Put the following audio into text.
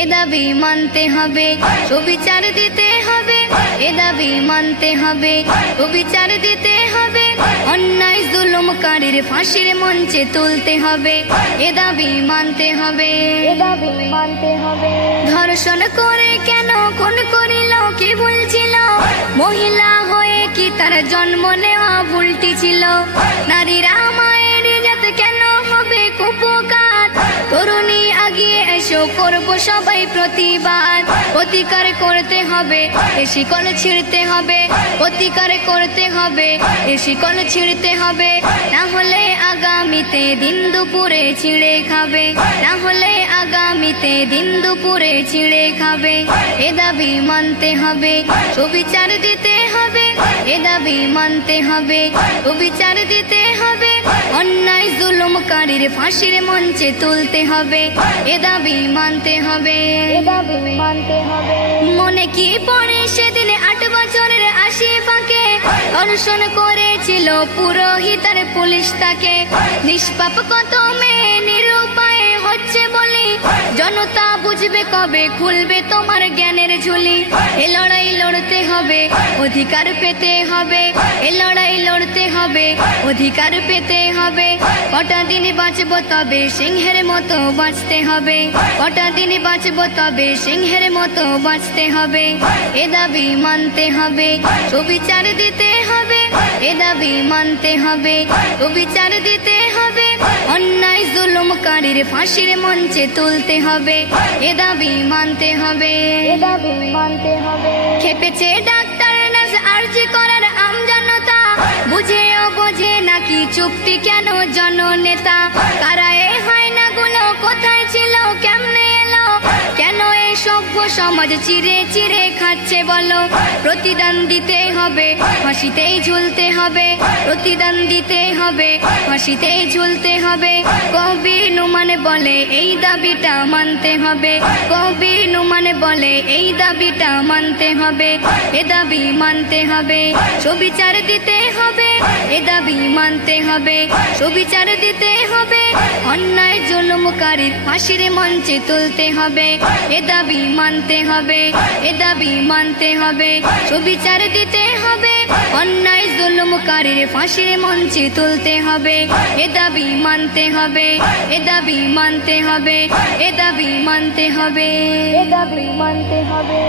এ দাবি মানতে হবে, সুবিচার দিতে হবে, এ দাবি মানতে হবে, সুবিচার দিতে হবে, অন্যায় জুলুমকারীর ফাঁসির মঞ্চে তুলতে হবে, এ দাবি মানতে হবে, এ দাবি মানতে হবে। ধর্ষণ করে কেন খুন করিল, কি বলছিল, মহিলা হয়ে কি তার জন্ম নেওয়া ভুলটি ছিল, নারীরা মায়ের জাত কেন হবে কুপকার, তরুণী আগিয়ে এসো করব সবাই প্রতিবাদ, প্রতিকার করতে হবে, এ শিকল ছিঁড়তে হবে, প্রতিকার করতে হবে, এ শিকল ছিঁড়তে হবে, না হলে আগামীতে দিন দুপুরে ছিঁড়ে খাবে, না হলে আগামীতে দিন দুপুরে ছিঁড়ে খাবে, এ দাবি মানতে হবে, সুবিচার দিতে হবে, এ দাবি মানতে হবে, সুবিচার দিতে হবে, অন্যায় জুলুমকারীর ফাঁসির মঞ্চে তুলতে হবে, এ দাবি মানতে হবে, এ দাবি মানতে হবে। মনে কি পড়ে সেদিন 8 বছরের আশিফাকে ধর্ষণ করেছিল পুরোহিত আর পুলিশ তাকে, নিষ্পাপ কত মেয়ে নিরুপায় হচ্ছে বলি, জনতা বুঝবে কবে খুলবে তোমার জ্ঞানের ঝুলি, এ লড়াই লড়তে হবে, অধিকার পেতে হবে, এ লড়াই লড়তে হবে, অধিকার পেতে হবে, কটা দিন বাঁচবো তবে সিংহের মতো বাঁচতে হবে, কটা দিন বাঁচবো তবে সিংহের মতো বাঁচতে হবে, এ দাবি মানতে হবে, সুবিচার দিতে হবে, এ দাবি মানতে হবে, সুবিচার দিতে হবে, অন্যায় জুলুমকারীর ফাঁসির মঞ্চে তুলতে হবে, এ দাবি মানতে হবে, এ দাবি মানতে হবে। খেপেছে ডাক্তার নার্স আরজি করার আমজনতা, বুঝেও বোঝে নাকি চুক্তি কেন জননেতা, কারা এই হায়নাগুলো কোথায় ছিল কেমনে এলো, কেন এই সভ্য সমাজ চিরে চিরে খাচ্ছে বলো, প্রতিদান দিতে হবে, ফাঁসিতেই ঝুলতে হবে, প্রতিদান দিতে হবে, ফাঁসিতেই ঝুলতে হবে, কবি নুমান বলে এই দাবিটা মানতে হবে, কবি নুমান বলে এই দাবিটা মানতে হবে, এ দাবি মানতে হবে, সুবিচার দিতে হবে, এ দাবি মানতে হবে, সুবিচার দিতে হবে, অন্যায় জুলুমকারীর ফাঁসির মঞ্চে তুলতে হবে, এ দাবি মানতে হবে, এ দাবি মানতে হবে, সুবিচার দিতে হবে, অন্যায় জুলুমকারীর ফাঁসির মঞ্চে তুলতে হবে, এ দাবি মানতে হবে, এ দাবি মানতে হবে, এ দাবি মানতে হবে, এ দাবি মানতে হবে।